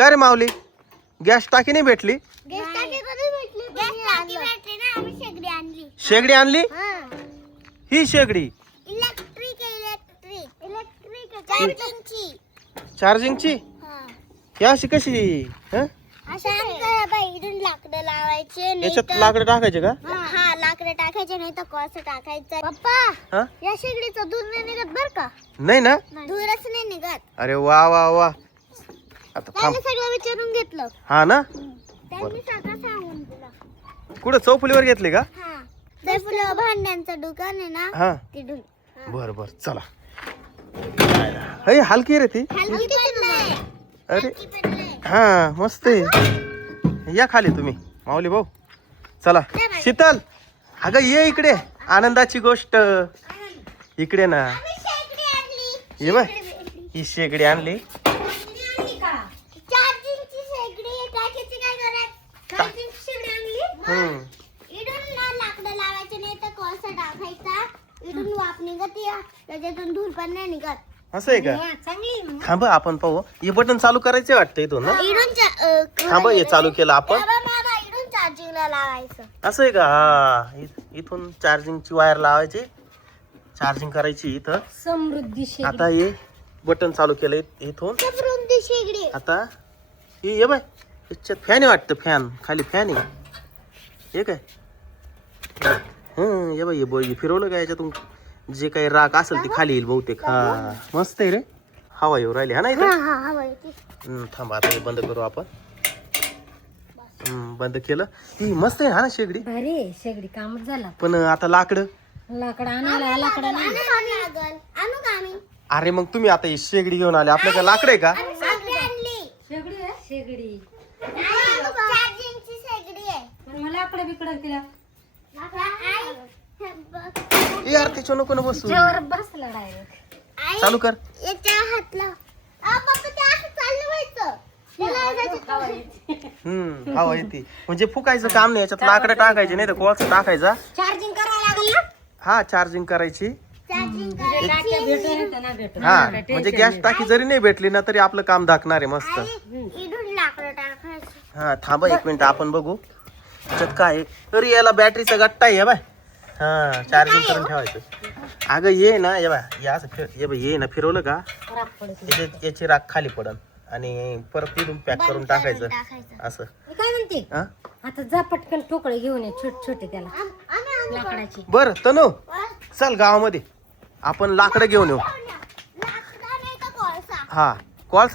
काय रे माऊली, गॅस टाकी नाही भेटली? शेगडी आणली? ही शेगडी चार्जिंगची? ही अशी कशी? लाकडं लावायचे याच्यात लाकडं टाकायचे का? हा लाकडं टाकायचे नाही तर कोळसा टाकायचं. पप्पा या शेगडीचं दूध नाही निघत बर का? नाही ना? दूरच नाही निघत. अरे वा वा वा. आता थांब. त्यांनी सगळं विचारून घेतलं. हा ना? त्यांनी सगळं सांगून दिलं. कुठं चौफुलीवर घेतली का? हा जयफुलं भांड्यांचं दुकान आहे ना हा तिथून. बर बर चला. अरे हलकी रे ती. हलकी पडलंय. अरे हलकी पडलंय. हा मस्त आहे. या खाली तुम्ही माऊली भाऊ. चला शीतल, अगं ये इकडे. आनंदाची गोष्ट इकडे ना. आम्ही शेगडी आणली. ये बाय, ही शेगडी आणली. चार्जिंगची शेगडी आहे. टाकीची काय गरज? चार्जिंगची शेगडी आणली. इथून ना लाकडं लावायचे नाही तर कोळसा टाकायचा. इथून वाफ निघत या त्याच्यातून धूर पण नाही निघत. असं आहे का? चांगली थांब आपण पाहू. हे बटन चालू करायचे वाटतं इथून ना? थांब हे चालू केलं आपण. इथून चार्जिंगला लावायचं. असं आहे का? हा इथून चार्जिंगची वायर लावायची, चार्जिंग करायची इथं. समृद्धी आता हे बटन चालू केलंय इथून. समृद्धी शेगडी. आता ये बाय, याच्यात फॅन आहे वाटतं. फॅन खाली फॅन आहे. हे काय? ये बाय, हे फिरवलं का याच्यातून जे काही राख असेल ती खाली येईल बहुतेक. हा मस्त आहे रे. हवा येऊ राहिली हा ना इथं. थांब आता हे बंद करू आपण. बंद केलं. ही मस्त आहे हा ना शेगडी. अरे शेगडी कामच झाला. पण आता लाकडं आणायला लाकडं नाही. आणू का आम्ही? अरे मग तुम्ही आता ही शेगडी घेऊन आले, आपल्याकडे लाकडं आहे का? शेगडी चार्जिंगची शेगडी आहे. पण मला लाकडं बिकडं तिला यार त्याच्या नको ना बसू. बसला डायरेक्ट. चालू कर. याच्या हातला पप्पा ते असं चाललं व्हायचं. हवा येते म्हणजे फुकायचं काम नाही. याच्यात लाकडं टाकायचे नाही तर कोळसा टाकायचा. चार्जिंग करावं लागेल ना. हा चार्जिंग करायची. चार्जिंग करायची. हा म्हणजे गॅस टाकी जरी नाही भेटली ना तरी आपलं काम दाखणार आहे मस्त. इथून लाकडं टाकायचं. हा थांबा एक मिनिट आपण बघू त्याच्यात काय आहे. तरी याला बॅटरीचा गट्टा आहे बाय. हा चार्जिंग करून ठेवायचं. अगं ये ना ये बाय, या असं ये बाय, ये ना फिरवलं का याची राख खाली पडन आणि परत तिथून पॅक करून टाकायचं असं. काय म्हणते हा आता जा पटकन ठोकळे घेऊन ये छोटे छोटे त्याला लाकडाची. बरं तनु चल गावामध्ये आपण लाकडं घेऊन येऊ. हा कोळसा